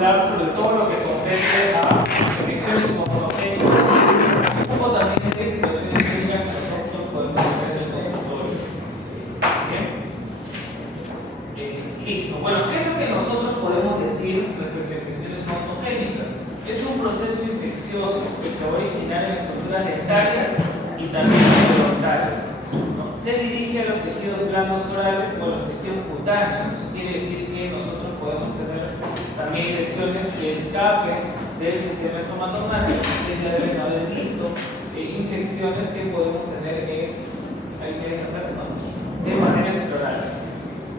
hablar sobre todo lo que compete a infecciones oncogénicas, un poco también de situaciones clínicas que nosotros podemos ver en el consultorio. Bien. Listo. Bueno, ¿qué es lo que nosotros podemos decir respecto a infecciones oncogénicas? Es un proceso infeccioso que se va a originar en estructuras dentarias y también periodontales. ¿No? Se dirige a los tejidos blandos orales o a los tejidos cutáneos. Eso quiere decir que nosotros podemos tener también lesiones que escapen del sistema estomatognático. Ustedes ya deben haber visto infecciones que podemos tener de manera explorar.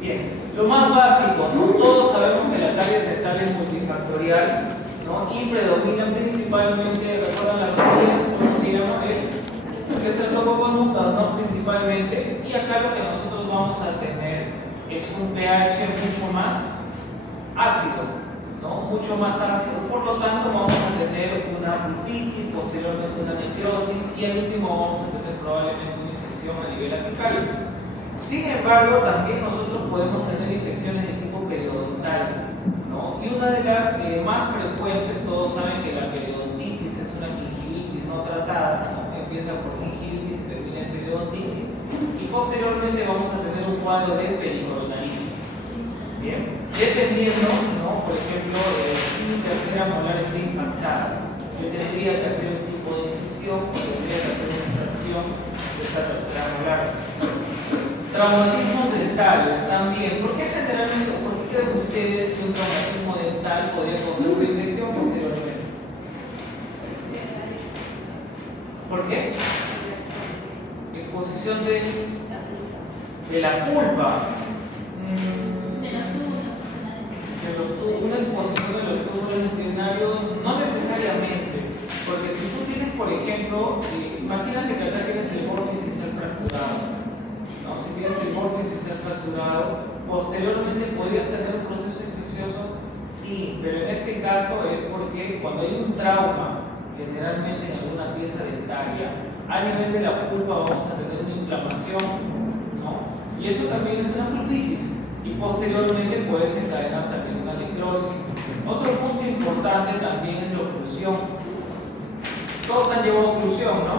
Bien, lo más básico, ¿no? Todos sabemos que la caries dental es multifactorial, ¿no? Y predominan principalmente, recuerdan las caries, ¿cómo se llama? El estreptococcus, ¿no? Principalmente, y acá lo que nosotros vamos a tener es un pH mucho más ácido, ¿no? Mucho más ácido, por lo tanto vamos a tener una pulpitis, posteriormente una necrosis y al último vamos a tener probablemente una infección a nivel apical. Sin embargo, también nosotros podemos tener infecciones de tipo periodontal, ¿no? Y una de las más frecuentes, todos saben que la periodontitis es una gingivitis no tratada, ¿no? Empieza por gingivitis y termina en periodontitis, y posteriormente vamos a tener un cuadro de pericoronitis. Bien, dependiendo, ¿no? Por ejemplo, si mi tercera molar está impactada, yo tendría que hacer un tipo de incisión o tendría que hacer una extracción de esta tercera molar. Traumatismos dentales también. ¿Por qué generalmente, por qué creen ustedes que un traumatismo dental podría causar una infección posteriormente? ¿Por qué? Exposición de la pulpa. Una exposición de los túbulos dentarios, no necesariamente, porque si tú tienes, por ejemplo, imagínate que acá tienes el vórtice fracturado. ¿No? Si tienes el vórtice fracturado, posteriormente podrías tener un proceso infeccioso, sí, pero en este caso es porque cuando hay un trauma, generalmente en alguna pieza dentaria, a nivel de la pulpa vamos a tener una inflamación, ¿no? Y eso también es una pulpitis, y posteriormente puede desencadenar también una necrosis. Otro punto importante también es la oclusión. Todos han llevado oclusión, ¿no?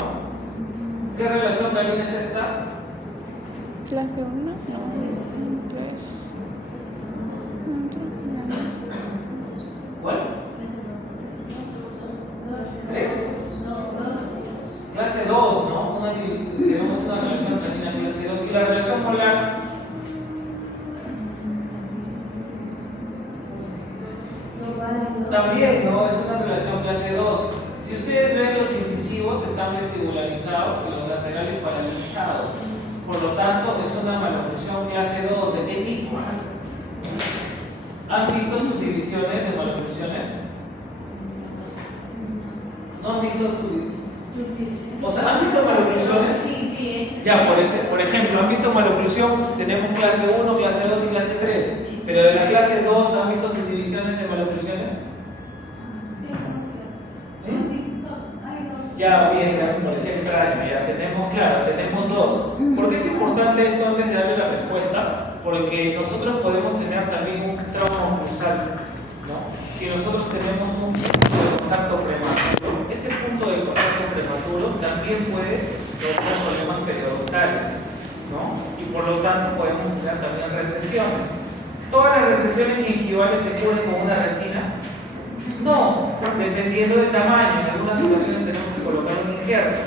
¿Qué relación también es esta? Clase 1, no, 3. ¿Cuál? 3. Clase 2, ¿no? Tenemos una relación canina clase 2. ¿Y la relación molar? También, ¿no? Es una relación clase 2. Si ustedes ven, los incisivos están vestibularizados y los laterales paralelizados. Por lo tanto, es una maloclusión clase 2. ¿De qué tipo? ¿Han visto subdivisiones de maloclusiones? ¿No han visto subdivisiones? O sea, ¿han visto maloclusiones? Sí. Ya, por ejemplo, ¿han visto maloclusión? Tenemos clase 1, clase 2 y clase 3. Pero de la clase 2, ¿han visto subdivisiones de maloclusiones? Ya, bien, ya me parecía extraño, ya tenemos, claro, tenemos 2. ¿Por qué es importante esto antes de darle la respuesta? Porque nosotros podemos tener también un trauma oclusal, ¿no? Si nosotros tenemos un punto de contacto prematuro, ese punto de contacto prematuro también puede tener problemas periodontales, ¿no? Y por lo tanto podemos tener también recesiones. ¿Todas las recesiones gingivales se cubren con una resina? No, dependiendo del tamaño. En algunas ocasiones tenemos que colocar un injerto.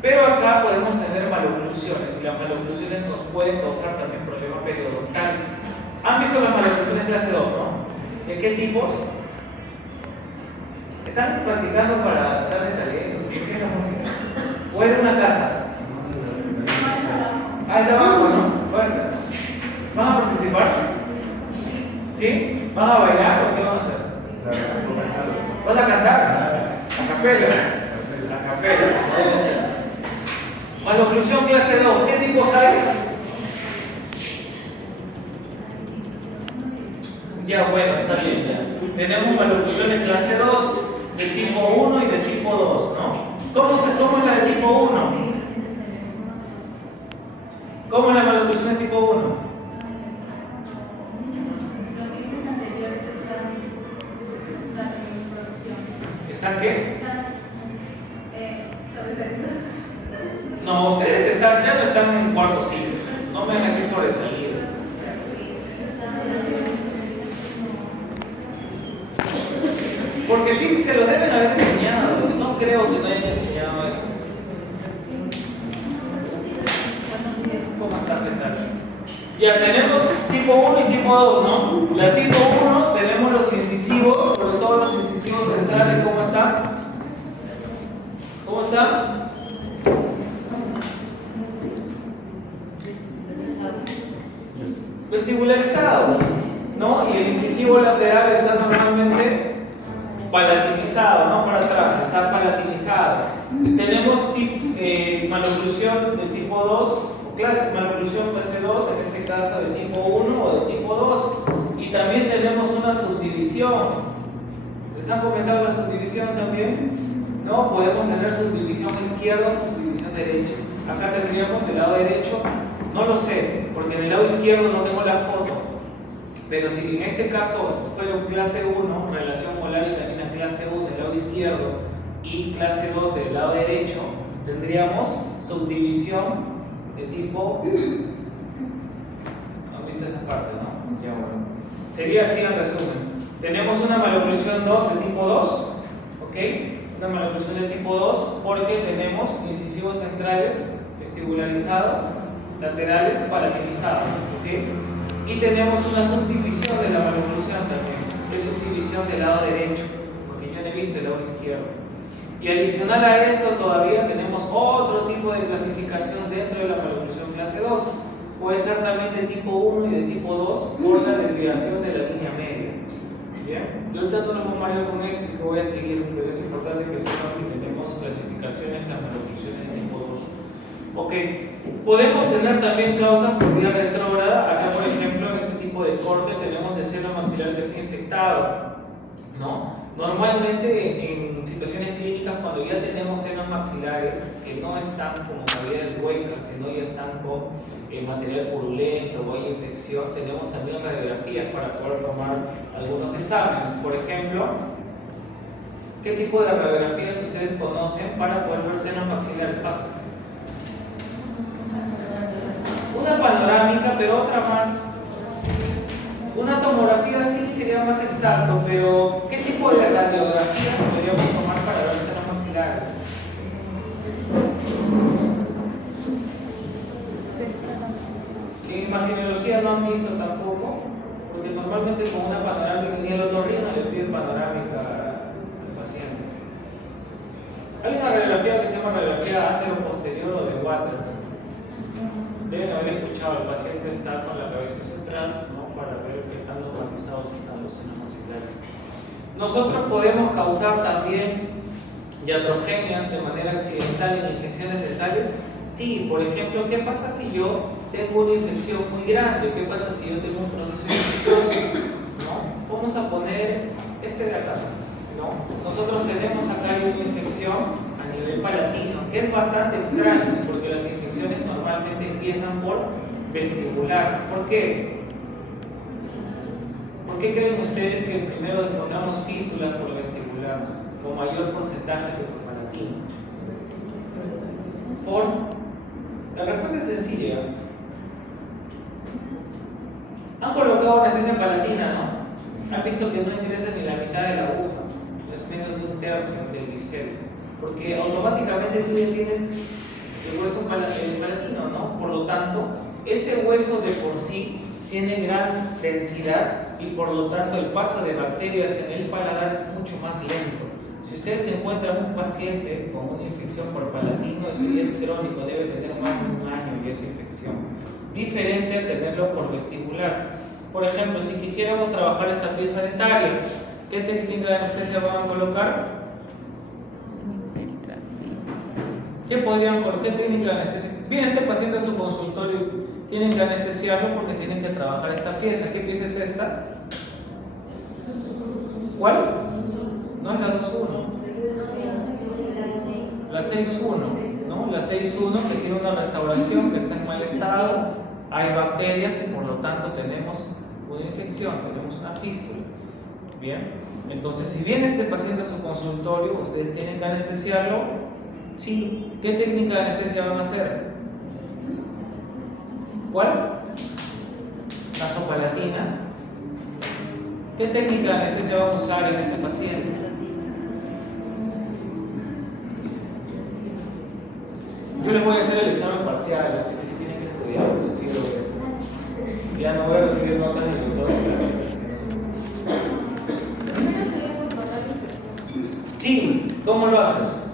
Pero acá podemos tener maloclusiones y las maloclusiones nos pueden causar también problemas periodontales. ¿Han visto las maloclusiones clase 2, no? ¿De qué tipos? ¿Están practicando para darle talentos? ¿Qué es la música? ¿O es de una casa? Ah, es de abajo, ¿no? Fuerte. ¿Van a participar? ¿Sí? ¿Van a bailar o qué van a hacer? ¿Vas a cantar? A capela. A capela. Maloclusión clase 2. ¿Qué tipos hay? Ya, bueno, está bien ya. Tenemos maloclusiones clase 2, de tipo 1 y de tipo 2, ¿no? ¿Cómo es la de tipo 1? ¿Cómo es la maloclusión de tipo 1? ¿Están qué? No, ustedes ya no están en cuarto ciclo. No me hagan así sobresalir. Porque sí, se los deben haber enseñado. No creo que no hayan enseñado eso. ¿Cómo está? ¿Qué tal? Ya tenemos tipo 1 y tipo 2, ¿no? La tipo 1 tenemos los incisivos, sobre todo los incisivos centrales. ¿Cómo está? ¿Cómo está? Vestibularizados, ¿no? Y el incisivo lateral está normalmente palatinizado, no para atrás, está palatinizado. Tenemos maloclusión de tipo 2 o maloclusión clase 2, en este caso de tipo 1 o de tipo 2. Y también tenemos una subdivisión. ¿Les han comentado la subdivisión también? No, podemos tener subdivisión izquierda o subdivisión derecha. Acá tendríamos del lado derecho, no lo sé, porque en el lado izquierdo no tengo la foto. Pero si en este caso fuera clase 1, relación molar y canina clase 1 del lado izquierdo y clase 2 del lado derecho, tendríamos subdivisión de tipo. ¿Han visto esa parte, no? Ya bueno. Sería así en resumen. Tenemos una maloclusión de tipo 2, ¿ok? Una maloclusión de tipo 2 porque tenemos incisivos centrales vestibularizados, laterales palatinizados, ¿ok? Y tenemos una subdivisión de la maloclusión también, es subdivisión del lado derecho, porque yo no he visto el lado izquierdo. Y adicional a esto todavía tenemos otro tipo de clasificación dentro de la maloclusión clase 2. Puede ser también de tipo 1 y de tipo 2 por la desviación de la línea media. ¿Bien? Yo ahorita no los voy a marear con eso, que voy a seguir, pero es importante que sepan que tenemos clasificaciones en las maloclusiones de tipo 2. Ok, podemos tener también causas por vía retrógrada. Acá, por ejemplo, en este tipo de corte tenemos el seno maxilar que está infectado, ¿no? Normalmente en situaciones clínicas, cuando ya tenemos senos maxilares que no están como cavidades huecas, sino ya están con material purulento o hay infección, tenemos también radiografías para poder tomar algunos exámenes. Por ejemplo, ¿qué tipo de radiografías ustedes conocen para poder ver senos maxilares? Pasa. Una panorámica, pero otra más. Una tomografía sí sería más exacto, pero ¿qué tipo de radiografías podríamos tomar para ver senos maxilares? En imagenología no han visto tampoco, porque normalmente con una panorámica ni el otorrino le piden panorámica al paciente. Hay una radiografía que se llama radiografía antero-posterior o de Waters. Deben haber escuchado, el paciente está con la cabeza hacia atrás, ¿no? Para ver qué tan localizados están los senos maxilares. Nosotros podemos causar también iatrogenias de manera accidental en infecciones dentales. Sí, por ejemplo, ¿qué pasa si yo tengo una infección muy grande? ¿Qué pasa si yo tengo un proceso infeccioso? ¿No? Vamos a poner este de acá, ¿no? Nosotros tenemos acá una infección a nivel palatino, que es bastante extraño, porque las infecciones normalmente empiezan por vestibular. ¿Por qué? ¿Por qué creen ustedes que primero encontramos fístulas por vestibular con mayor porcentaje que por palatino? La respuesta es sencilla. Han colocado anestesia palatina, ¿no? Han visto que no ingresa ni la mitad de la aguja, es menos de un tercio del bisel, porque automáticamente tú ya tienes el hueso palatino, ¿no? Por lo tanto, ese hueso de por sí tiene gran densidad y por lo tanto el paso de bacterias en el paladar es mucho más lento. Si ustedes se encuentran un paciente con una infección por palatino, eso ya es crónico, debe tener más de un año y esa infección. Diferente a tenerlo por vestibular. Por ejemplo, si quisiéramos trabajar esta pieza dentaria, ¿qué técnica de anestesia van a colocar? ¿Qué técnica de anestesia? Viene este paciente a su consultorio, tienen que anestesiarlo porque tienen que trabajar esta pieza. ¿Qué pieza es esta? ¿Cuál? No es la 2.1. La 6.1, ¿no? La 6.1 que tiene una restauración, que está en mal estado, hay bacterias y por lo tanto tenemos una infección, tenemos una fístula. Bien, entonces si viene este paciente a su consultorio, ustedes tienen que anestesiarlo. Sí. ¿Qué técnica de anestesia van a hacer? ¿Cuál? Nasopalatina. ¿Qué técnica de anestesia vamos a usar en este paciente? Yo les voy a hacer el examen parcial, así que si tienen que estudiar, eso sí lo es. Ya no voy a recibir notas ni doctor. Sí, ¿cómo lo haces?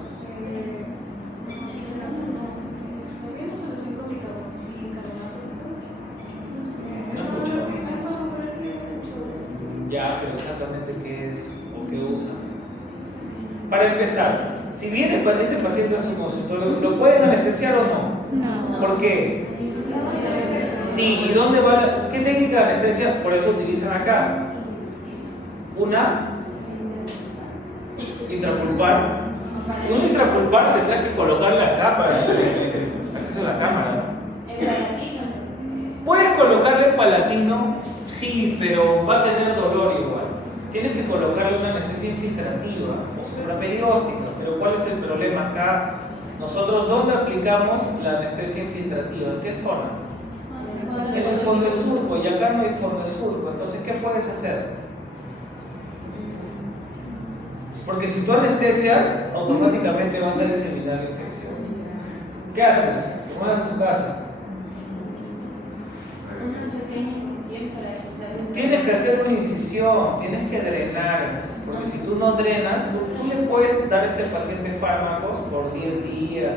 Ya, pero exactamente qué es o qué usa. Para empezar, si viene ese paciente a su consultorio, ¿lo pueden anestesiar o no? No. ¿Por qué? Sí, ¿y dónde va? ¿Qué técnica de anestesia? Por eso utilizan acá. Una intrapulpar. Y un intrapulpar tendrá que colocarle acá para acceso a la cámara. Puedes colocarle palatino, sí, pero va a tener dolor igual. Tienes que colocarle una anestesia infiltrativa o supraperióstica. Pero ¿cuál es el problema acá? Nosotros, ¿dónde aplicamos la anestesia infiltrativa? ¿En qué zona? En el fondo de surco, y acá no hay fondo de surco. Entonces, ¿qué puedes hacer? Porque si tú anestesias, automáticamente vas a diseminar la infección. ¿Qué haces? ¿Cómo haces en su casa? Tienes que hacer una incisión, tienes que drenar, porque si tú no drenas, tú le puedes dar a este paciente fármacos por 10 días,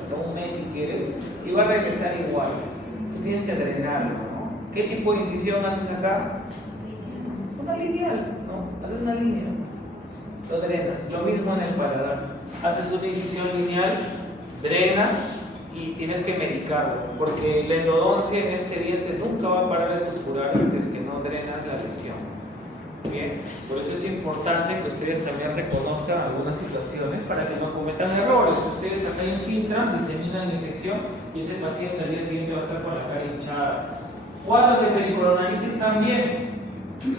hasta un mes si quieres, y va a regresar igual. Tú tienes que drenarlo, ¿no? ¿Qué tipo de incisión haces acá? Una lineal, ¿no? Haces una línea, lo drenas. Lo mismo en el paladar. Haces una incisión lineal, drenas, y tienes que medicarlo, porque la endodoncia en este diente nunca va a parar de supurar si es que no drenas la lesión. Bien, por eso es importante que ustedes también reconozcan algunas situaciones para que no cometan errores. Ustedes acá infiltran, diseminan la infección y ese paciente al día siguiente va a estar con la cara hinchada. Cuadros de pericoronaritis también.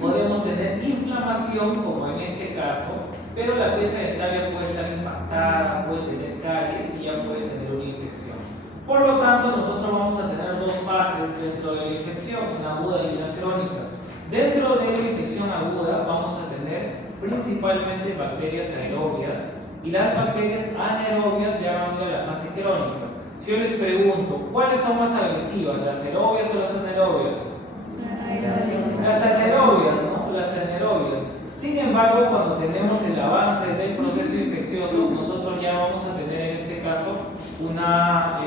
Podemos tener inflamación, como en este caso, pero la pieza dentaria puede estar impactada, puede tener caries y ya puede tener una infección. Por lo tanto, nosotros vamos a tener dos fases dentro de la infección, una aguda y una crónica. Dentro de la infección aguda vamos a tener principalmente bacterias aerobias y las bacterias anaerobias ya van a ir a la fase crónica. Si yo les pregunto, ¿cuáles son más agresivas, las aerobias o las anaerobias? Las anaerobias, ¿no? Las anaerobias. Sin embargo, cuando tenemos el avance del proceso infeccioso, nosotros ya vamos a tener en este caso una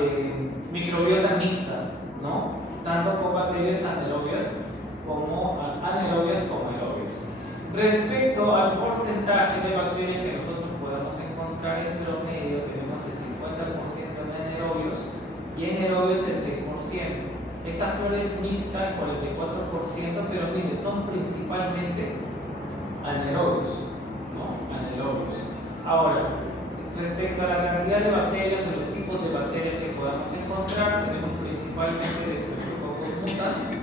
microbiota mixta, ¿no? Tanto con bacterias anaerobias como anaerobias como aerobias. Respecto al porcentaje de bacterias que nosotros podemos encontrar en promedio, tenemos el 50% en anaerobios y en aerobios el 6%. Esta flora es mixta, el 44%, pero miren, son principalmente anaerobios, ¿no? Anaerobios. Ahora, respecto a la cantidad de bacterias o los tipos de bacterias que podamos encontrar, tenemos principalmente el Streptococcus mutans,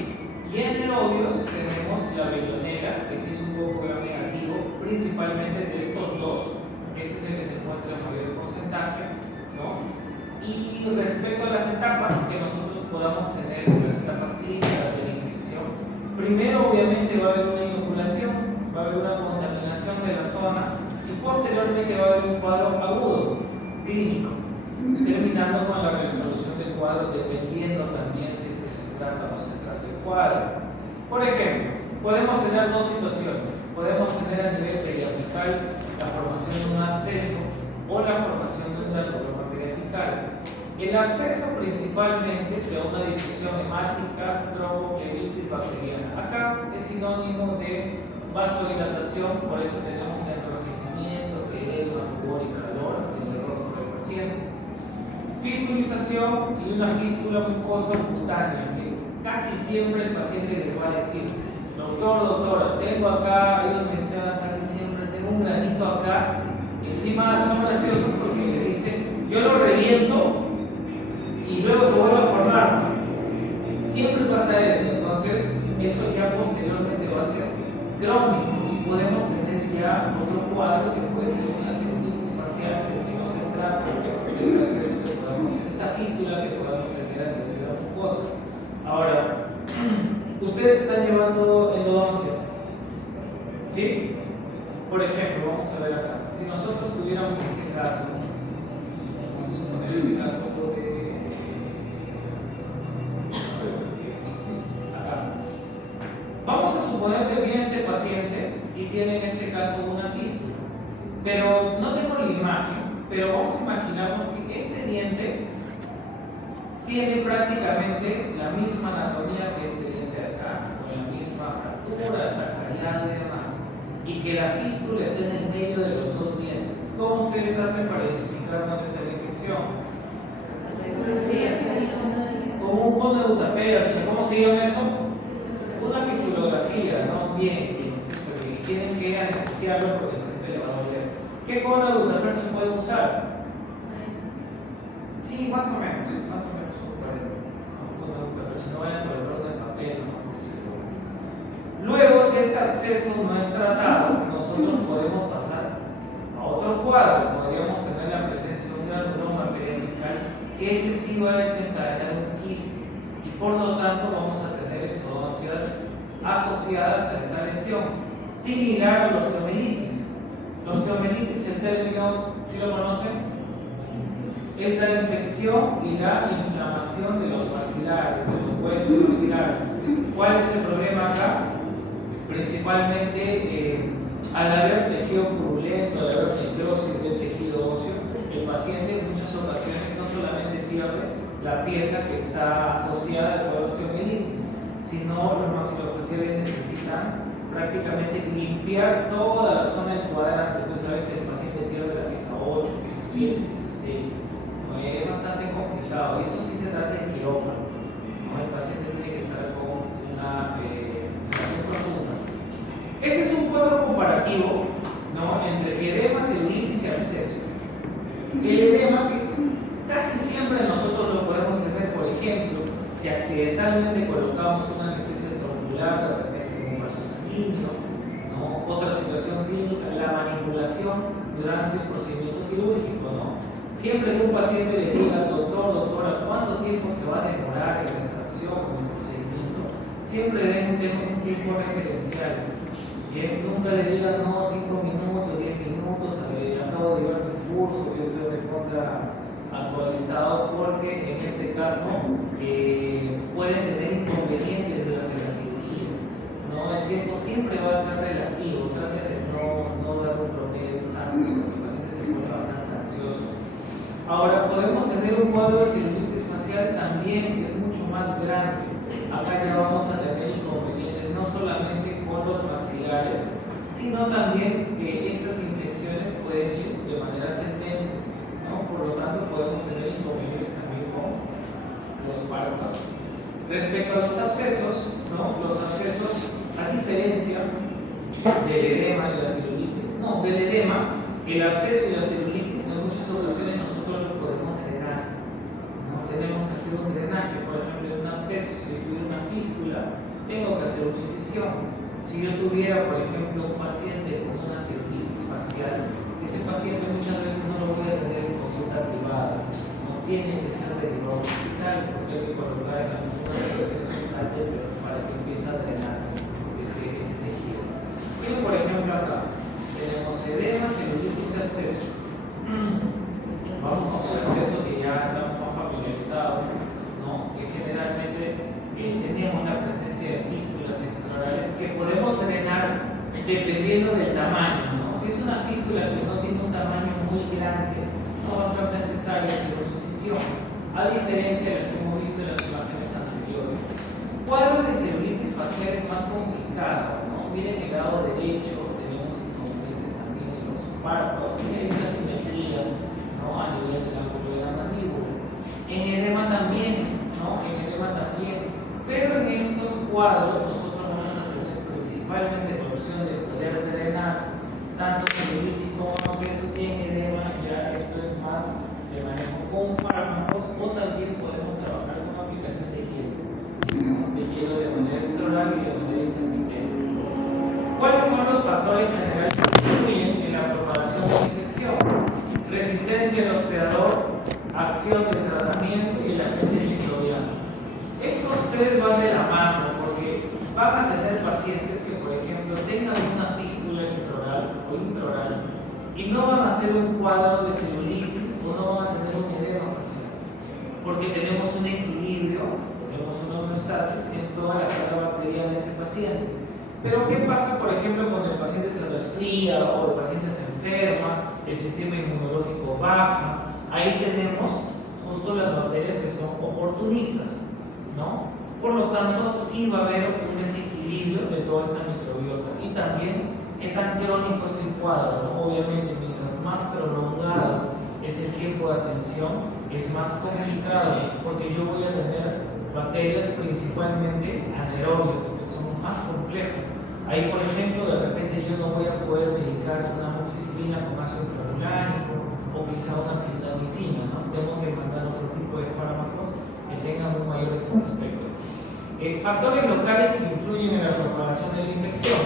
y en aerobios tenemos la velonera, que sí es un poco negativo, principalmente de estos dos. Este es el que se encuentra en mayor porcentaje, ¿no? Y respecto a las etapas que nosotros podamos tener, las etapas clínicas de la infección, primero obviamente va a haber una inoculación, va a haber una contaminación de la zona y posteriormente va a haber un cuadro agudo, clínico, terminando con la resolución del cuadro dependiendo también si es que se trata o se trata del cuadro. Por ejemplo, podemos tener dos situaciones. Podemos tener a nivel periapical la formación de un absceso o la formación de un granuloma periapical. El absceso principalmente crea una difusión hemática, tromboflebitis bacteriana. Acá es sinónimo de vasodilatación, por eso tenemos el enrojecimiento, edema, rubor y calor en el rostro del paciente. Fistulización y una fístula mucosa cutánea, que casi siempre el paciente les va a decir: doctora, tengo acá, ellos mencionan casi siempre, tengo un granito acá, y encima son graciosos porque le dicen, yo lo reviento y luego se vuelve a formar. Siempre pasa eso, entonces eso ya posteriormente va a ser crónico y podemos tener ya otro cuadro que puede ser una celulitis facial si es que no se trata de este absceso que podemos tener, esta fístula que podemos tener a nivel de la mucosa. Ahora, ustedes están llevando endodoncia, ¿sí? Por ejemplo, vamos a ver acá. Si nosotros tuviéramos este caso, vamos a suponer este caso de acá. Vamos a suponer que viene este paciente y tiene en este caso una fístula, pero no tengo la imagen, pero vamos a imaginarnos que este diente tiene prácticamente la misma anatomía que este diente de acá, con la misma fractura, está callado y demás, y que la fístula esté en el medio de los dos dientes. ¿Cómo ustedes hacen para identificar dónde está la infección? Como un cono de Utapercha. ¿Cómo se llama eso? Una fistulografía, ¿no? Bien, porque tienen que anestesiarlo porque el paciente le va a doler. ¿Qué cono de Utapercha pueden usar? Sí, más o menos. No vayan por el error del papel, ¿no? Luego, si este absceso no es tratado, nosotros podemos pasar a otro cuadro. Podríamos tener la presencia de un granuloma periapical, que ese sí va a desencadenar un quiste, y por lo tanto vamos a tener exodoncias asociadas a esta lesión, similar a los osteomelitis. Los osteomelitis, el término, ¿sí lo conocen? Es la infección y la inflamación de los maxilares, de los huesos maxilares. ¿Cuál es el problema acá? Principalmente al haber tejido purulento, al haber necrosis del tejido óseo, el paciente en muchas ocasiones no solamente pierde la pieza que está asociada al cuadro osteomelitis, sino los maxilofaciales necesitan prácticamente limpiar toda la zona del cuadrante. Entonces a veces el paciente pierde la pieza 8, pieza 7, pieza 6. Es bastante complicado. Esto sí se trata de quirófano, ¿no? El paciente tiene que estar con una situación profunda. Este es un cuadro comparativo, ¿no?, entre edema, celulitis y absceso. El edema, que casi siempre nosotros lo podemos tener, por ejemplo, si accidentalmente colocamos una anestesia intraocular, de repente un vaso sanguíneo, ¿no? Otra situación clínica, la manipulación durante el procedimiento quirúrgico, ¿no? Siempre que un paciente le diga, doctora, ¿cuánto tiempo se va a demorar en la extracción o en el procedimiento? Siempre den un tiempo referencial. Bien, nunca le digan, no, 5 minutos, 10 minutos, acabo de llevar mi curso, yo estoy recontra actualizado, porque en este caso pueden tener inconvenientes durante la cirugía, ¿no? El tiempo siempre va a ser relativo, trate de no dar un promedio exacto, porque el paciente se pone bastante ansioso. Ahora, podemos tener un cuadro de celulitis facial también, es mucho más grande. Acá ya vamos a tener inconvenientes no solamente con los maxilares, sino también estas infecciones pueden ir de manera ascendente, ¿no? Por lo tanto, podemos tener inconvenientes también con los párpados. Respecto a los abscesos, ¿no? Los abscesos, a diferencia del edema y la celulitis, no, del edema, el absceso y la celulitis en muchas ocasiones nosotros lo podemos drenar, ¿no? Tenemos que hacer un drenaje. Por ejemplo, en un absceso, si yo tuviera una fístula, tengo que hacer una incisión. Si yo tuviera, por ejemplo, un paciente con una celulitis facial, ese paciente muchas veces no lo voy a tener en consulta privada, no tiene que ser derivado al hospital, porque hay que colocar en algunas situaciones un catéter para que empiece a drenar ese tejido. Pero, por ejemplo, acá tenemos edema, celulitis y absceso. Vamos con el absceso, que ya estamos más familiarizados, ¿no? Que generalmente tenemos la presencia de fístulas extraorales que podemos drenar dependiendo del tamaño, ¿no? Si es una fístula que no tiene un tamaño muy grande, no va a ser necesario hacer una incisión, a diferencia de lo que hemos visto en las imágenes anteriores. Cuadros de celulitis facial es más complicado, ¿no? Miren el lado derecho, tenemos inconvenientes también en los párpados, y hay una simetría, ¿no?, a nivel del ángulo de la mandíbula. En edema también, ¿no? En edema también. Pero en estos cuadros nosotros vamos a tener principalmente la opción de poder drenar tanto celulitis como abscesos, y en edema ya esto es más de manejo con fármacos, o también podemos trabajar con aplicación de hielo de manera extraoral y de manera intermitente. ¿Cuáles son los factores acción del tratamiento y el agente microbiano. Estos tres van de la mano porque van a tener pacientes que, por ejemplo, tengan una fístula extraoral o intraoral y no van a hacer un cuadro de celulitis o no van a tener un edema facial, porque tenemos un equilibrio, tenemos una homeostasis en toda la carga bacteriana de ese paciente. Pero ¿qué pasa, por ejemplo, cuando el paciente se resfría o el paciente se enferma, el sistema inmunológico baja? Ahí tenemos justo las bacterias que son oportunistas, ¿no? Por lo tanto, sí va a haber un desequilibrio de toda esta microbiota. Y también, ¿qué tan crónico es el cuadro, ¿no? Obviamente, mientras más prolongado es el tiempo de atención, es más complicado, porque yo voy a tener bacterias principalmente anaerobias, que son más complejas. Ahí, por ejemplo, de repente yo no voy a poder medicar una amoxicilina con ácido clorulánico o quizá una clindamicina, ¿no? Tengo que mandar otro tipo de fármacos que tengan un mayor aspecto. Factores locales que influyen en la propagación de la infección.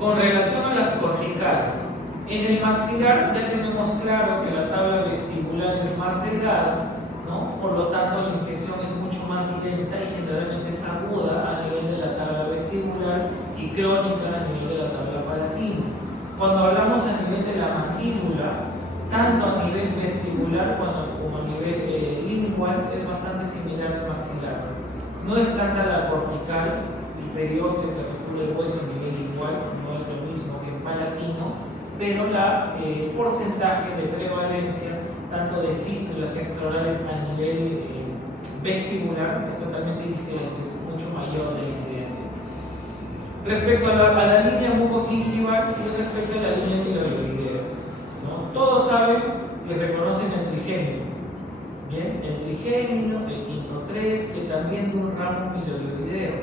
Con relación a las corticales, en el maxilar ya tenemos claro que la tabla vestibular es más delgada, ¿no? Por lo tanto, la infección es mucho más lenta y generalmente es aguda a nivel de la tabla vestibular y crónica a nivel de la tabla palatina. Cuando hablamos a nivel de la mandíbula, tanto a nivel vestibular como a nivel lingual, es bastante similar al maxilar. No es tanta la cortical, el periósteo que recubre el hueso a nivel lingual, no es lo mismo que el palatino, pero el porcentaje de prevalencia tanto de fístulas extraorales a nivel vestibular es totalmente diferente, es mucho mayor de incidencia. Respecto a la línea mucogingival y respecto a la línea tiroidea, ¿no? Todos saben y reconocen el trigémino. Bien, el trigémino, el quinto 3, que también de un ramo miloioideo.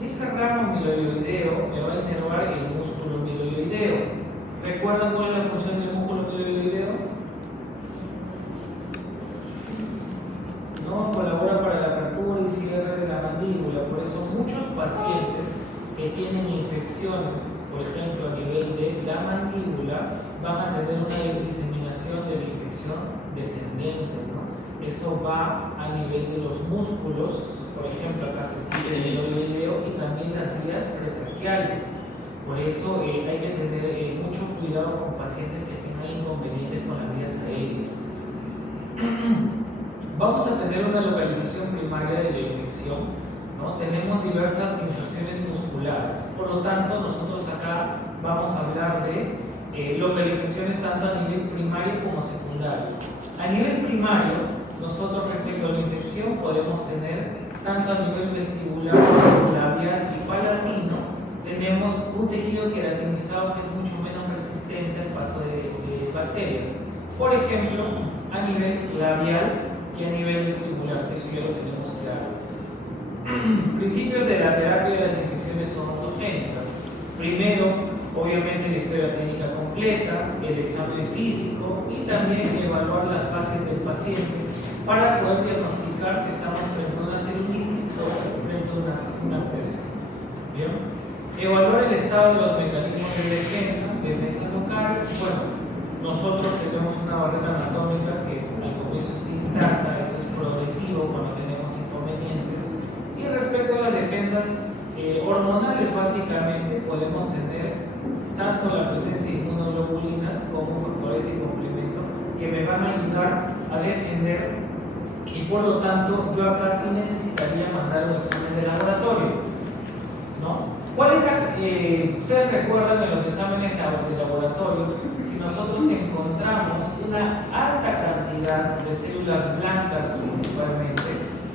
Y ese ramo miloioideo me va a inervar el músculo miloioideo. ¿Recuerdan cuál es la función del músculo miloioideo? No, colabora para la apertura y cierre de la mandíbula. Por eso muchos pacientes que tienen infecciones, por ejemplo a nivel de la mandíbula, van a tener una diseminación de la infección descendente, ¿no? Eso va a nivel de los músculos, por ejemplo acá se sigue el miloioideo y también las vías pretraquiales. Por eso hay que tener mucho cuidado con pacientes que tengan inconvenientes con las vías aéreas. Vamos a tener una localización primaria de la infección, ¿no? Tenemos diversas inserciones musculares, por lo tanto nosotros acá vamos a hablar de localizaciones tanto a nivel primario como secundario. A nivel primario, nosotros respecto a la infección podemos tener tanto a nivel vestibular, labial y palatino. Tenemos un tejido queratinizado que es mucho menos resistente al paso de bacterias. Por ejemplo, a nivel labial y a nivel vestibular, que eso ya lo tenemos claro. Principios de la terapia de las infecciones odontogénicas. Primero, obviamente la historia clínica completa, el examen físico y también evaluar las fases del paciente para poder diagnosticar si estamos frente a una celulitis o frente a un absceso. ¿Bien? Evaluar el estado de los mecanismos de defensa locales. Bueno, nosotros tenemos una barrera anatómica que al comienzo está intacta, esto es progresivo cuando tenemos inconvenientes. Y respecto a las defensas hormonales, básicamente podemos tener tanto la presencia de inmunoglobulinas como factores de complemento que me van a ayudar a defender, y por lo tanto yo acá sí necesitaría mandar un examen de laboratorio, ¿no? Ustedes recuerdan en los exámenes de laboratorio, si nosotros encontramos una alta cantidad de células blancas principalmente,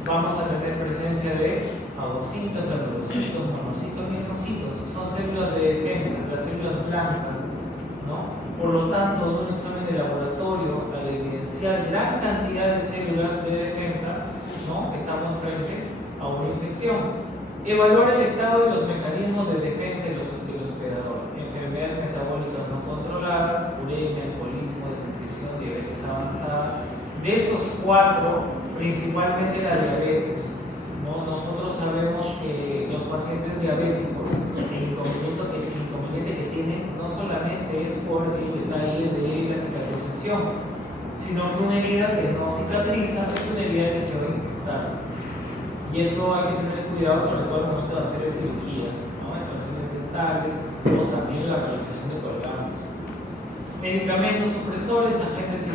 vamos a tener presencia de fagocitos, granulocitos, monocitos, linfocitos. Son células de defensa, las células blancas, ¿no? Por lo tanto, en un examen de laboratorio, al evidenciar gran cantidad de células de defensa, ¿no? Estamos frente a una infección. Evaluar el estado de los mecanismos de defensa del hospedador. Enfermedades metabólicas no controladas, uremia, alcoholismo, desnutrición, diabetes avanzada. De estos cuatro, principalmente la diabetes, ¿no? Nosotros sabemos que los pacientes diabéticos, el inconveniente que tienen no solamente es por el detalle de la cicatrización, sino que una herida que no cicatriza es una herida que se va a infectar. Y esto hay que tener cuidado, sobre todo al momento de hacer cirugías, ¿no? Extracciones dentales o también la realización de colgados. Medicamentos supresores, agentes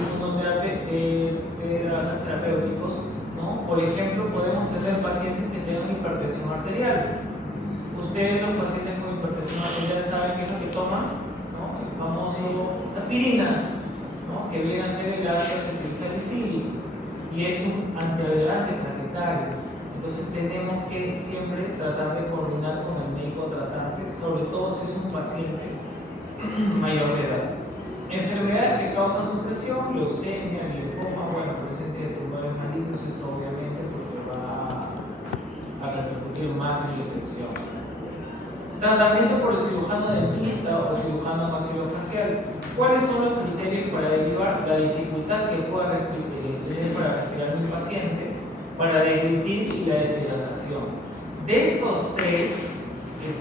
terapéuticos, ¿no? Por ejemplo, podemos tener pacientes que tengan hipertensión arterial. Ustedes, los pacientes con hipertensión arterial, saben qué es lo que toman, ¿no? El famoso aspirina, ¿no? Que viene a ser el ácido acetilsalicílico y es un antiadherente plaquetario. Entonces tenemos que siempre tratar de coordinar con el médico tratante, sobre todo si es un paciente mayor de edad. Enfermedades que causan supresión, leucemia, linfoma, bueno, presencia de tumores malignos, esto obviamente porque va a repercutir más en la infección. Tratamiento por el cirujano dentista o el cirujano maxilofacial. ¿Cuáles son los criterios para derivar la dificultad que pueda tener para respirar un paciente, para deglutir y la deshidratación? De estos tres,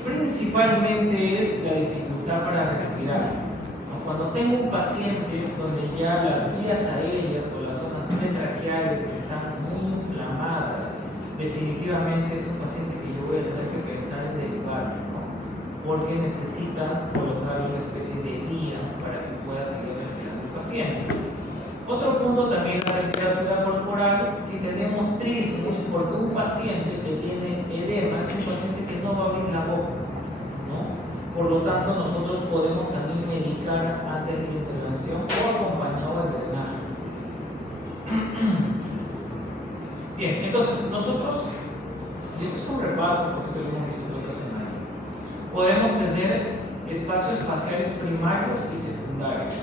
principalmente es la dificultad para respirar. Cuando tengo un paciente donde ya las vías aéreas o las zonas pretraqueales están muy inflamadas, definitivamente es un paciente que yo voy a tener que pensar en derivar, ¿no? Porque necesita colocar una especie de guía para que pueda seguir respirando el paciente. Otro punto también es la temperatura corporal. Si tenemos trismus, porque un paciente que tiene edema es un paciente que no va a abrir la boca, ¿no? Por lo tanto, nosotros podemos también medicar antes de la intervención o acompañado del drenaje. Bien, entonces nosotros, y esto es un repaso porque esto lo hemos visto en otros años, podemos tener espacios faciales primarios y secundarios.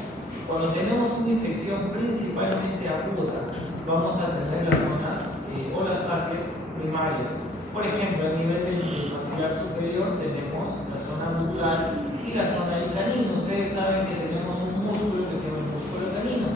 Cuando tenemos una infección principalmente aguda, vamos a tener las zonas o las fascias primarias. Por ejemplo, a nivel del maxilar superior tenemos la zona bucal y la zona del canino. Ustedes saben que tenemos un músculo que se llama el músculo canino.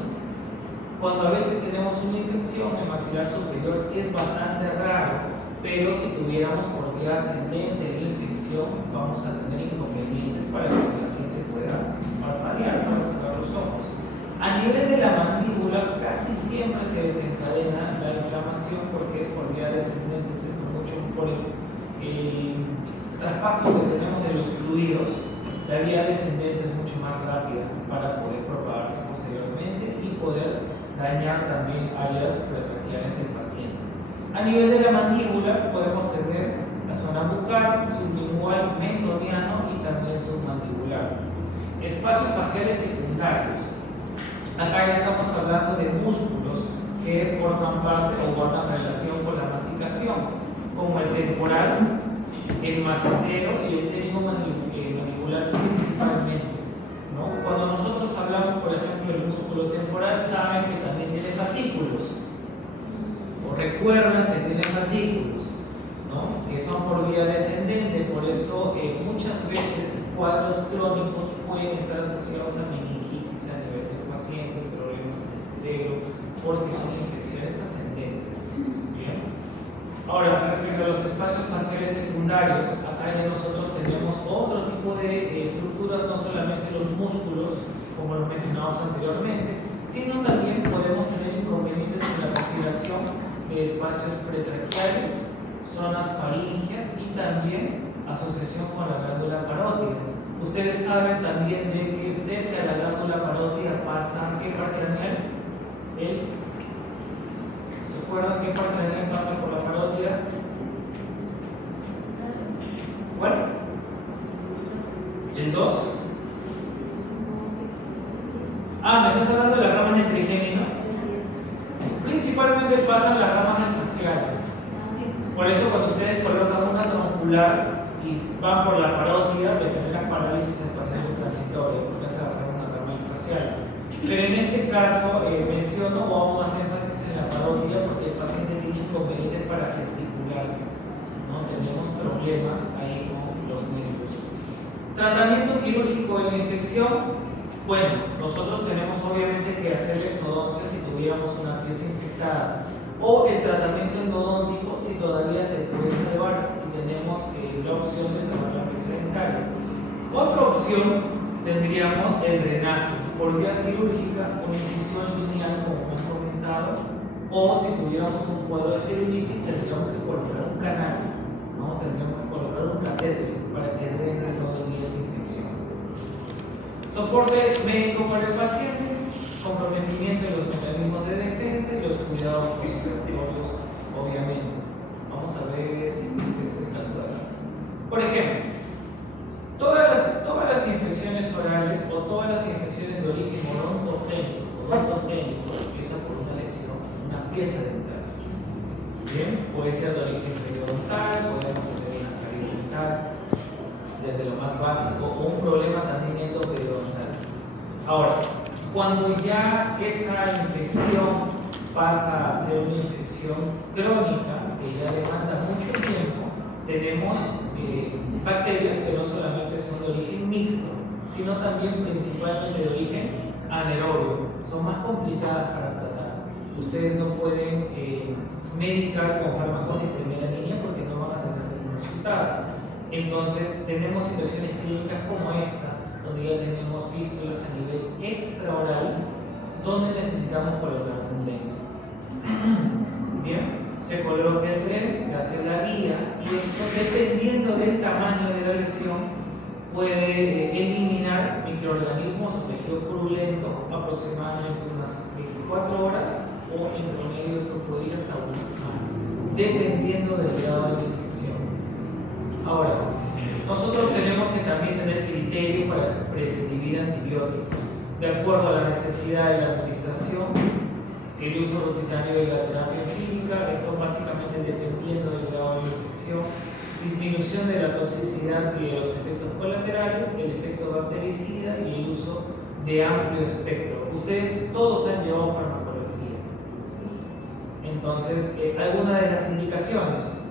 Cuando a veces tenemos una infección en el maxilar superior es bastante raro, pero si tuviéramos por vía ascendente la infección, vamos a tener inconvenientes para que el paciente pueda parpadear, para cerrar los ojos. A nivel de la mandíbula, casi siempre se desencadena la inflamación porque es por vía descendente, es mucho por el traspaso que tenemos de los fluidos. La vía descendente es mucho más rápida para poder propagarse posteriormente y poder dañar también áreas pretraqueales del paciente. A nivel de la mandíbula podemos tener la zona bucal, sublingual, mentoniano y también submandibular. Espacios faciales secundarios. Acá ya estamos hablando de músculos que forman parte o guardan relación con la masticación, como el temporal, el macetero y el técnico-mandibular principalmente, ¿no? Cuando nosotros hablamos, por ejemplo, del músculo temporal, saben que también tiene fascículos, o recuerdan que tiene fascículos, ¿no? Que son por vía descendente, por eso muchas veces cuadros crónicos pueden estar asociados a meningitis a nivel del paciente, problemas en el cerebro, porque son infecciones ascendentes. Bien. Ahora, respecto a los espacios faciales secundarios, acá ya nosotros tenemos otro tipo de estructuras, no solamente los músculos, como lo mencionamos anteriormente, sino también podemos tener inconvenientes en la respiración de espacios pretraqueales, zonas faríngeas y también asociación con la glándula parótida. Ustedes saben también de que cerca de la glándula parótida pasa, ¿qué parte craneal? ¿Recuerdan qué parte craneal pasa por la parótida? ¿Cuál? ¿El 2? ¿Me estás hablando de las ramas del trigémino? Principalmente pasan las ramas del facial. Por eso cuando ustedes colocan una troncular y van por la parótida, le generan parálisis espacial transitoria, porque esa es una rama facial. Pero en este caso menciono o hago más énfasis en la parótida porque el paciente tiene inconvenientes para gesticular, ¿no? Tenemos problemas ahí con los nervios. Tratamiento quirúrgico de la infección. Bueno, nosotros tenemos obviamente que hacer exodoncia si tuviéramos una pieza infectada, o el tratamiento endodóntico si todavía se puede salvar y tenemos la opción de salvar la pieza dentaria. Otra opción tendríamos el drenaje por vía quirúrgica, una incisión lineal, como me han comentado, o si tuviéramos un cuadro de celulitis, tendríamos que colocar un canal, ¿no? Tendríamos que colocar un catéter para que drene toda esa infección. Soporte médico para el paciente, comprometimiento de los mecanismos de defensa y los cuidados postoperatorios, obviamente. Vamos a ver si este caso de acá. Por ejemplo, todas las infecciones orales o todas las infecciones de origen odontogénico empiezan por una lesión, una pieza dental. Bien, puede ser de origen periodontal, podemos tener una caries dental, desde lo más básico, o un problema también endoperiodontal. Ahora, cuando ya esa infección pasa a ser una infección crónica, que ya demanda mucho tiempo, tenemos bacterias que no solamente son de origen mixto, sino también principalmente de origen anaerobio. Son más complicadas para tratar. Ustedes no pueden medicar con fármacos de primera línea porque no van a tener ningún resultado. Entonces, tenemos situaciones clínicas como esta, donde ya tenemos fístulas a nivel extraoral, donde necesitamos colocar un lente. Bien, se coloca el tren, se hace la guía y esto, dependiendo del tamaño de la lesión, puede eliminar microorganismos o tejido purulento aproximadamente unas 24 horas o en promedio esto puede ir hasta una semana, dependiendo del grado de infección. Ahora, nosotros tenemos que también tener criterio para prescribir antibióticos, de acuerdo a la necesidad de la administración, el uso rutinario de la terapia química, esto básicamente dependiendo del grado de infección, disminución de la toxicidad y de los efectos colaterales, el efecto bactericida y el uso de amplio espectro. Ustedes todos han llevado farmacología. Entonces, algunas de las indicaciones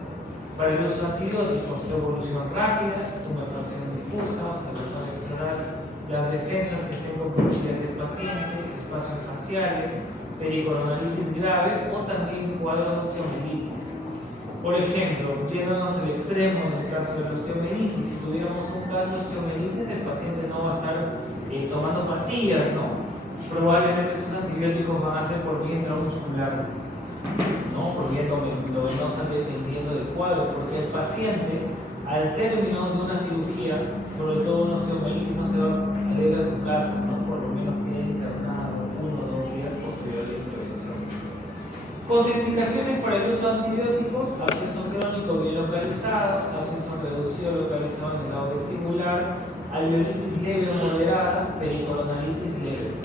para el uso de antibióticos: evolución rápida, humefacción difusa, observación external, las defensas que estén comprometidas del paciente, espacios faciales, pericoronaritis grave o también cuadros de osteomelitis. Por ejemplo, yéndonos al extremo en el caso de la osteomelitis, si tuviéramos un caso de osteomelitis, el paciente no va a estar tomando pastillas, ¿no? Probablemente esos antibióticos van a ser por vía intramuscular, ¿no? Por vía endovenosa, dependiendo del cuadro, porque el paciente, al término de una cirugía, sobre todo una osteomelitis, no se va a ir a su casa, ¿no? Por lo menos queda internado 1 o 2 días posterior a la intervención. Contraindicaciones para el uso de antibióticos: absceso crónico bien localizado, absceso reducido localizado en el lado vestibular, alveolitis leve o moderada, pericoronaritis leve.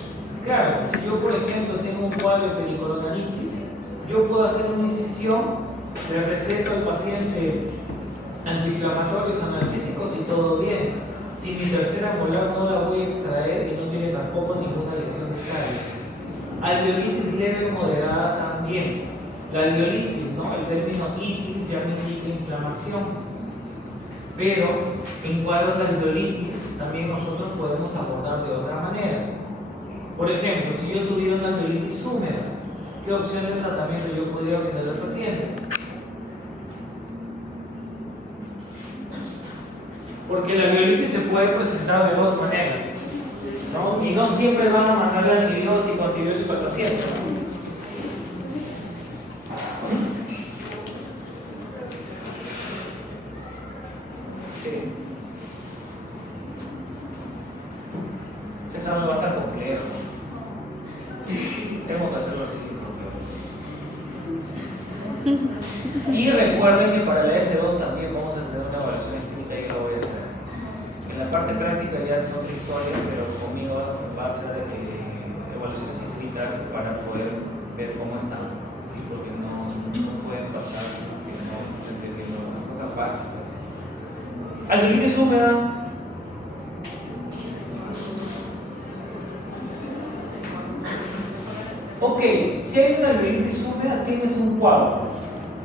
Claro, si yo por ejemplo tengo un cuadro de pericoronaritis, yo puedo hacer una incisión, le receto al paciente antiinflamatorios, analgésicos y todo bien. Si mi tercera molar no la voy a extraer y no tiene tampoco ninguna lesión de caries. Alveolitis leve o moderada también. La alveolitis, ¿no? El término itis ya me indica inflamación. Pero en cuadros de alveolitis también nosotros podemos abordar de otra manera. Por ejemplo, si yo tuviera una alveolitis húmeda, ¿qué opción de tratamiento yo pudiera obtener al paciente? Porque la alveolitis se puede presentar de dos maneras, ¿no? Y no siempre van a mandarle antibiótico al paciente, ¿no? Sí. Ese examen va a estar complejo. Tengo que hacerlo así. Y recuerden que para la S2 también vamos a tener una evaluación escrita y lo voy a hacer. En la parte práctica ya es otra historia, pero conmigo va a ser evaluaciones escritas para poder ver cómo están, ¿sí? Porque no pueden pasar porque no vamos a estar entendiendo las cosas básicas. Alveolitis húmeda. Ok, si hay una alveolitis húmeda, tienes un coágulo,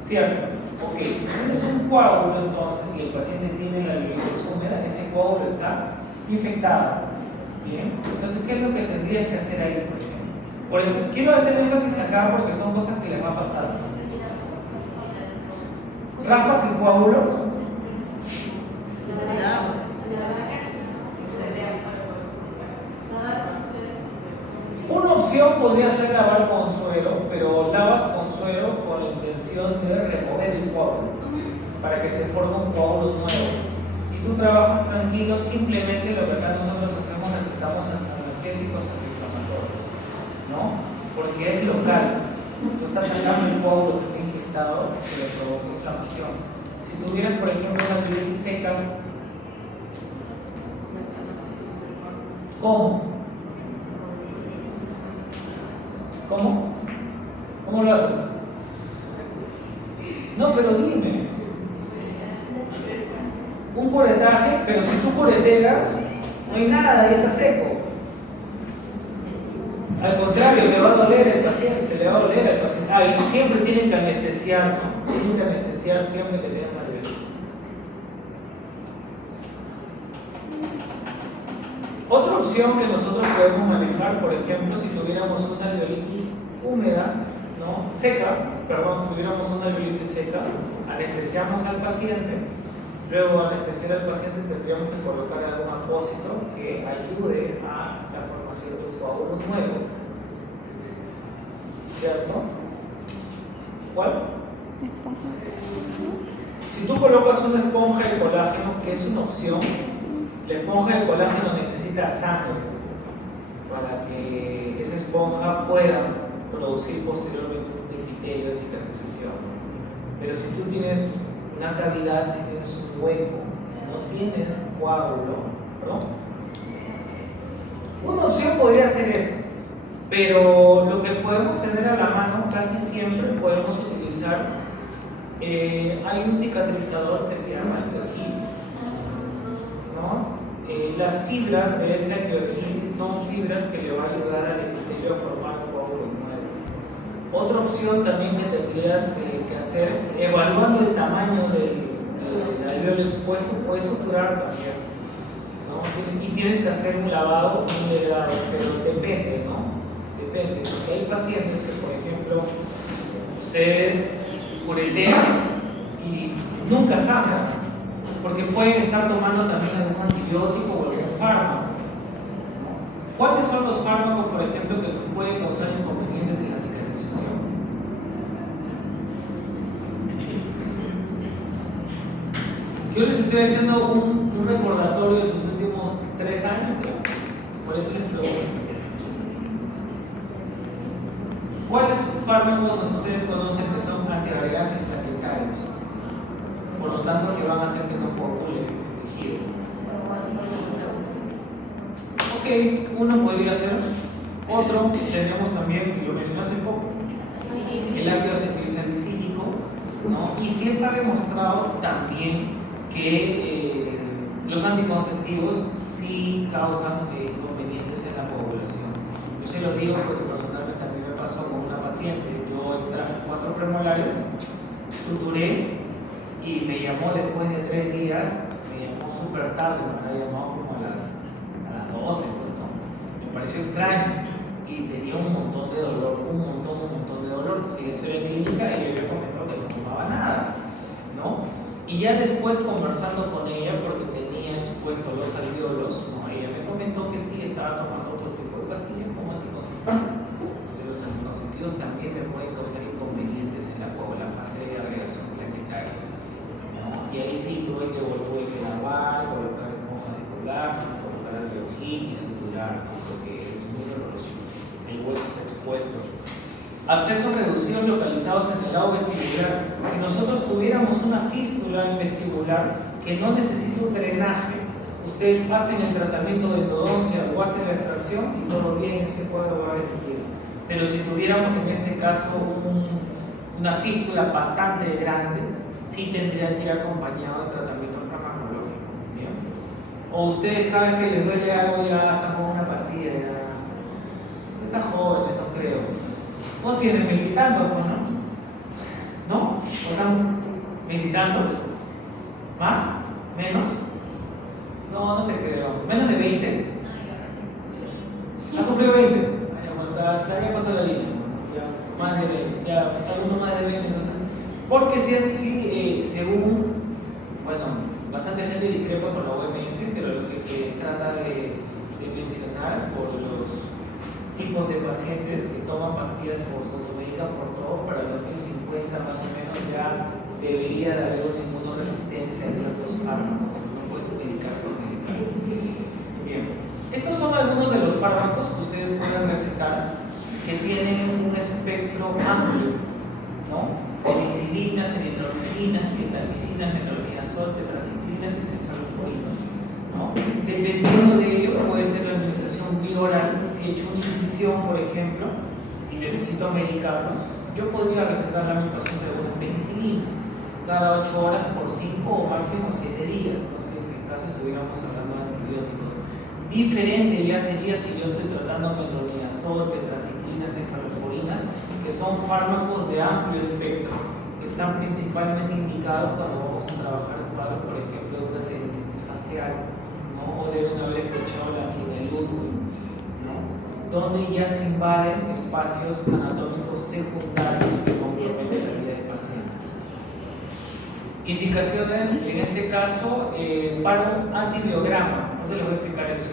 ¿cierto? Ok, si tienes un coágulo, entonces, y el paciente tiene la alveolitis húmeda, ese coágulo está infectado. Bien, entonces, ¿qué es lo que tendrías que hacer ahí, por ejemplo? Por eso, quiero hacer énfasis acá porque son cosas que les va a pasar. ¿Raspas el coágulo? opción podría ser lavar con suero, pero lavas con suero con la intención de remover el coágulo para que se forme un coágulo nuevo. Y tú trabajas tranquilo, simplemente lo que acá nosotros hacemos, necesitamos analgésicos antiinflamatorios, ¿no? Porque es local. Tú estás sacando el coágulo que está infectado que le provoca inflamación. Si tuvieras, por ejemplo, una piel seca, ¿cómo? ¿Cómo? ¿Cómo lo haces? No, pero dime. Un curetaje, pero si tú cureteas, no hay nada, ya está seco. Al contrario, le va a doler al paciente, le va a doler al paciente. Y siempre tienen que anestesiar, ¿no? Tienen que anestesiar siempre que tengan alveolitis. Otra opción que nosotros podemos manejar, por ejemplo, si tuviéramos una alveolitis húmeda, ¿no? Si tuviéramos una alveolitis seca, anestesiamos al paciente. Luego, al anestesiar al paciente, tendríamos que colocar algún apósito que ayude a la formación de un coágulo nuevo. ¿Cierto? ¿Cuál? Si tú colocas una esponja de colágeno, que es una opción, la esponja de colágeno necesita sangre para que esa esponja pueda producir posteriormente un epitelio de cicatrización. Pero si tú tienes una cavidad, si tienes un hueco, no tienes coágulo, ¿no? Una opción podría ser esa, pero lo que podemos tener a la mano casi siempre podemos utilizar, hay un cicatrizador que se llama Actiogel, ¿no? Las fibras de ese Actiogel son fibras que le va a ayudar al epitelio a formar un coágulo nuevo. Otra opción también que tendrías que hacer, evaluando el tamaño del alveolo expuesto, puedes suturar también, ¿no? Y tienes que hacer un lavado muy delgado, pero depende, ¿no? Depende, porque hay pacientes que, por ejemplo, ustedes curetean y nunca sangran, porque pueden estar tomando también algún antibiótico o algún fármaco. ¿Cuáles son los fármacos, por ejemplo, que pueden causar inconvenientes en la cicatrización? Yo les estoy haciendo un recordatorio de sus últimos 3 años, por eso les pregunto. ¿Cuáles fármacos ustedes conocen que son antiagregantes plaquetarios? Por lo tanto, que van a hacer que no coagule el tejido. Ok, uno podría ser. Otro, tenemos también, y lo mencioné hace poco, el ácido acetilsalicílico, ¿no? Y sí está demostrado también que los anticonceptivos sí causan inconvenientes en la coagulación. Yo se lo digo porque personalmente a mí me pasó con una paciente. Yo extraje 4 premolares, suturé y me llamó después de 3 días, me llamó súper tarde, me había llamado como a las 12, ¿no? Me pareció extraño y tenía un montón de dolor, un montón de dolor, porque yo estoy en clínica y ella me comentó que no tomaba nada, ¿no? Y ya después conversando con ella, porque tenía expuestos los alveolos, ¿no? Ella me comentó que sí estaba tomando otro tipo de pastillas como anticonceptivos. Entonces los anticonceptivos también me pueden causar inconvenientes en la fase de agregación plaquetaria, ¿no? Y ahí sí tuve que lavar, colocar esponjas de colágeno, colocar Actiogel y suturar, porque es muy doloroso. El hueso está expuesto. Abscesos reducidos localizados en el lado vestibular. Si nosotros tuviéramos una fístula en vestibular que no necesita un drenaje, ustedes hacen el tratamiento de endodoncia o hacen la extracción y todo bien, ese cuadro va a venir. Pero si tuviéramos en este caso una fístula bastante grande, sí tendría que ir acompañado de tratamiento farmacológico, ¿bien? O ustedes cada vez que les duele algo ya están con una pastilla, ya están jóvenes, no creo. ¿No tienen veintitantos, no? ¿No? ¿O están veintitantos? ¿Más? ¿Menos? No, no te creo. ¿Menos de 20? ¿Has cumplido 20? Ya pasó la línea. Ya, más de 20. Ya, alguno más de 20. Entonces, porque si según, bueno, bastante gente discrepa con la OMS, pero lo que se trata de mencionar por los tipos tipos de pacientes que toman pastillas por se automedican por todo, para 2050 más o menos ya debería de haber una inmunoresistencia a ciertos fármacos, no pueden medicar por medicar. Bien, estos son algunos de los fármacos que ustedes pueden recetar que tienen un espectro amplio, ¿no? Penicilinas, eritromicinas, gentamicinas, metronidazol, tetraciclinas y cefalosporinos, ¿no? Dependiendo de ello, puede ser la administración vía oral. Si he hecho una incisión, por ejemplo, y necesito medicarlo, yo podría recetarle a mi paciente algunas penicilinas cada 8 horas por 5 o máximo 7 días, no sé en qué caso estuviéramos hablando de antibióticos. Diferente ya sería si yo estoy tratando metronidazol, tetraciclinas, cefalosporinas, que son fármacos de amplio espectro, que están principalmente indicados cuando vamos a trabajar cuadros, por ejemplo, de una sinusitis facial, ¿no? O deben haber escuchado la angina del útero, ¿no? Donde ya se invaden espacios anatómicos secundarios que comprometen la vida del paciente. Indicaciones, en este caso, para un antibiograma. ¿Dónde les voy a explicar eso?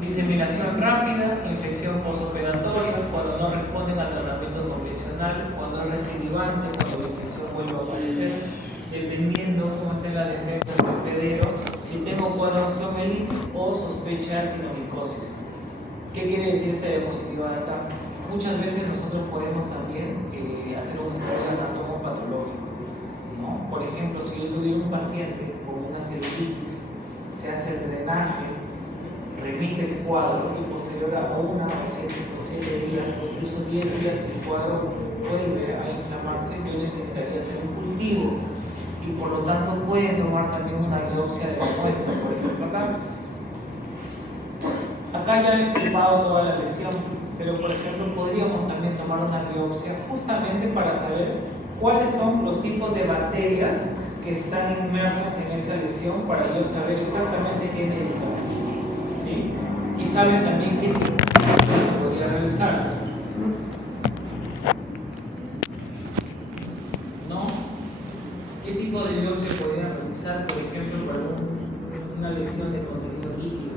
Diseminación rápida, infección postoperatoria, cuando no responden al tratamiento convencional, cuando es recidivante, cuando la infección vuelve a aparecer, dependiendo cómo estén las defensas del hospedero, si tengo cuadro de osteomielitis o sospecha de actinomicosis. ¿Qué quiere decir esta diapositiva de acá? Muchas veces nosotros podemos también hacer un estudio anatomopatológico, ¿no? Por ejemplo, si yo tuviera un paciente con una celulitis, se hace el drenaje, remite el cuadro y posterior a 1 o 7 días o incluso 10 días el cuadro vuelve a inflamarse, yo necesitaría hacer un cultivo y por lo tanto pueden tomar también una biopsia de la muestra, por ejemplo acá ya he estirpado toda la lesión, pero por ejemplo podríamos también tomar una biopsia justamente para saber cuáles son los tipos de bacterias que están inmersas en esa lesión para yo saber exactamente qué medicar, ¿sí? Y saben también qué tipo de biopsia se podría realizar, ¿no? ¿Qué tipo de biopsia podría realizar, por ejemplo, para una lesión de contenido líquido?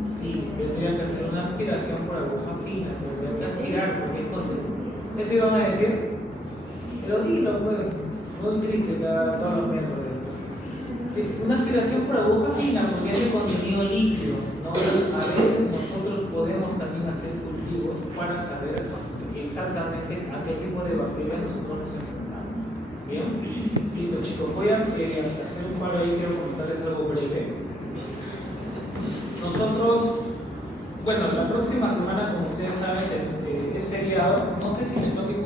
Sí, tendrían que hacer una aspiración por aguja fina, tendrían que aspirar porque es contenido. ¿Eso iban a decir? Pero dilo, pues, muy triste cada todos los miembros. Sí, una aspiración por aguja fina porque es de contenido líquido, ¿no? A veces nosotros podemos también hacer cultivos para saber exactamente a qué tipo de bacterias nosotros nos enfrentamos. Bien, listo chicos, voy a hacer un paro ahí, quiero comentarles algo breve. Nosotros, bueno, la próxima semana, como ustedes saben, es feriado, no sé si me toque